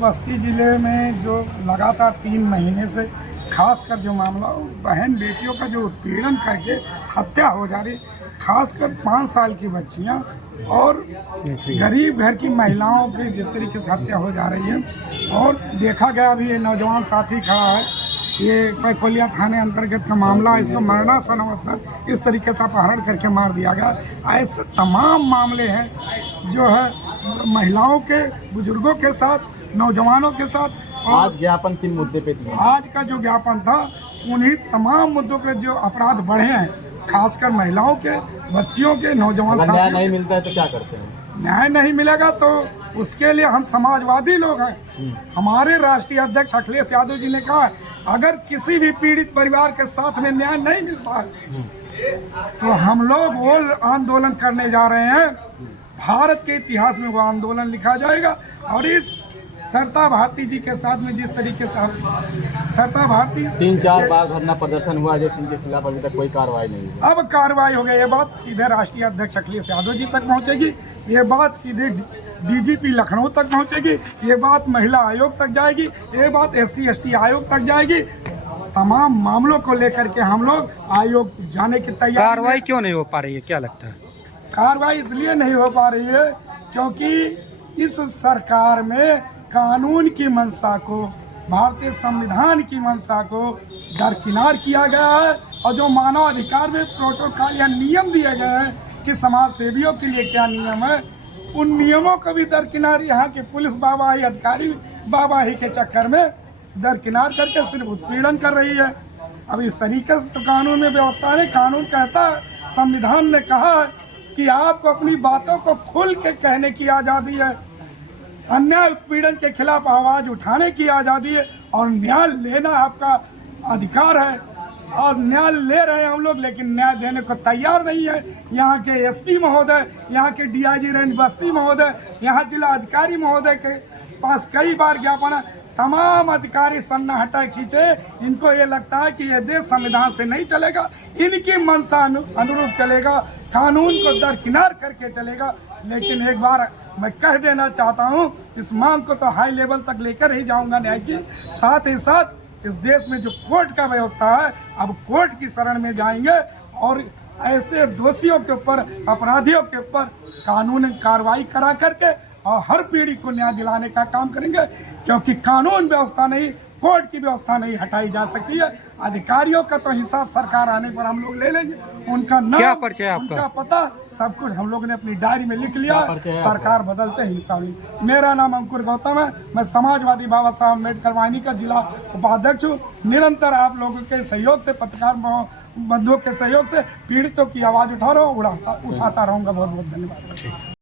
बस्ती ज़िले में जो लगातार 3 महीने से खासकर जो मामला बहन बेटियों का जो उत्पीड़न करके हत्या हो जा रही, खासकर 5 साल की बच्चियां और गरीब घर की महिलाओं की जिस तरीके से हत्या हो जा रही है। और देखा गया अभी ये नौजवान साथी खड़ा है, ये पैकोलिया थाने अंतर्गत का मामला, इसको मरणासन अवस्था इस तरीके से अपहरण करके मार दिया गया। ऐसे तमाम मामले हैं जो है महिलाओं के, बुजुर्गों के साथ, नौजवानों के साथ। आज ज्ञापन किन मुद्दे पे दिया? आज का जो ज्ञापन था उन्हीं तमाम मुद्दों पे जो अपराध बढ़े हैं, खासकर महिलाओं के, बच्चियों के, नौजवान साथियों। न्याय नहीं मिलता है तो क्या करते हैं? न्याय नहीं मिलेगा तो उसके लिए हम समाजवादी लोग हैं। हमारे राष्ट्रीय अध्यक्ष अखिलेश यादव जी ने कहा, अगर किसी भी पीड़ित परिवार के साथ में न्याय नहीं मिलता है तो हम लोग वो आंदोलन करने जा रहे हैं। भारत के इतिहास में वो आंदोलन लिखा जाएगा। और इस सरिता भारती जी के साथ में जिस तरीके से सरिता भारती 3-4 बार धरना प्रदर्शन हुआ जो इनके खिलाफ अभी तक कोई कार्रवाई नहीं हुई। अब कार्रवाई हो गई। ये बात सीधे राष्ट्रीय अध्यक्ष अखिलेश यादव जी तक पहुंचेगी, ये बात सीधे डीजीपी लखनऊ तक पहुंचेगी, ये बात महिला आयोग तक जाएगी, ये बात SC/ST आयोग तक जाएगी। तमाम मामलों को लेकर के हम लोग आयोग जाने की तैयारी। कार्रवाई क्यों नहीं हो पा रही है, क्या लगता है? कार्रवाई इसलिए नहीं हो पा रही है क्योंकि इस सरकार में कानून की मंशा को, भारतीय संविधान की मंशा को दरकिनार किया गया है। और जो मानव अधिकार में प्रोटोकॉल या नियम दिए गए हैं कि समाज सेवियों के लिए क्या नियम है, उन नियमों को भी दरकिनार यहाँ के पुलिस बाबाही, अधिकारी बाबाही के चक्कर में दरकिनार करके सिर्फ उत्पीड़न कर रही है। अब इस तरीके से तो कानून में व्यवस्था है। कानून कहता है, संविधान ने कहा है कि आपको अपनी बातों को खुल के कहने की आज़ादी है, अन्याय उत्पीड़न के खिलाफ आवाज उठाने की आज़ादी है, और न्याय लेना आपका अधिकार है। और न्याय ले रहे हैं हम लोग, लेकिन न्याय देने को तैयार नहीं है। यहाँ के SP महोदय, यहाँ के DIG रेंज बस्ती महोदय, यहाँ जिला अधिकारी महोदय के पास कई बार ज्ञापन है। तमाम अधिकारी सन्नाटा खींचे। इनको ये लगता है कि ये देश संविधान से नहीं चलेगा, इनकी मंशा अनुरूप चलेगा, कानून को दरकिनार करके चलेगा। लेकिन एक बार मैं कह देना चाहता हूँ, इस मांग को तो हाई लेवल तक लेकर ही जाऊंगा न्याय की। साथ ही साथ इस देश में जो कोर्ट का व्यवस्था है, अब कोर्ट की शरण में जाएंगे और ऐसे दोषियों के ऊपर, अपराधियों के ऊपर कानूनी कार्रवाई करा करके और हर पीढ़ी को न्याय दिलाने का काम करेंगे। क्योंकि कानून व्यवस्था नहीं, कोर्ट की व्यवस्था नहीं हटाई जा सकती है। अधिकारियों का तो हिसाब सरकार आने पर हम लोग ले लेंगे। उनका नाम, क्या परिचय है आपका? उनका पता, सब कुछ हम लोग ने अपनी डायरी में लिख लिया। सरकार बदलते ही हिसाब ली। मेरा नाम अंकुर गौतम है, मैं समाजवादी बाबा साहब अम्बेडकर वाहिनी का जिला उपाध्यक्ष हूँ। निरंतर आप लोगों के सहयोग से, पत्रकार बंधुओं के सहयोग से पीड़ितों की आवाज़ उठा रहा हूँ, उठाता रहूँगा। बहुत बहुत धन्यवाद।